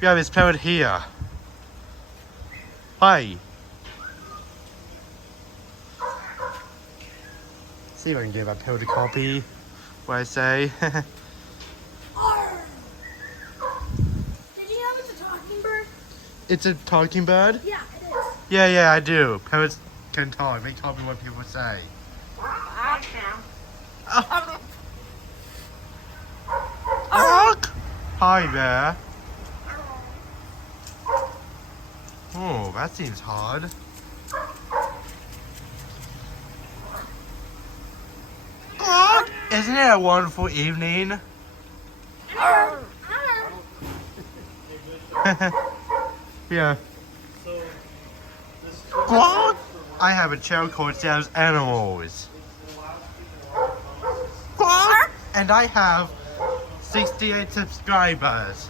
You have his parrot here. Hi. See if I can get my parrot to copy what I say. Arr! Did you know it's a talking bird? It's a talking bird? Yeah, it is. Yeah, I do. Parrots can talk. They copy what people say. I can. Hi there. Oh, that seems hard. Isn't it a wonderful evening? Arr! Yeah. So, this I have a channel called Sam's Animals. And I have 68 subscribers.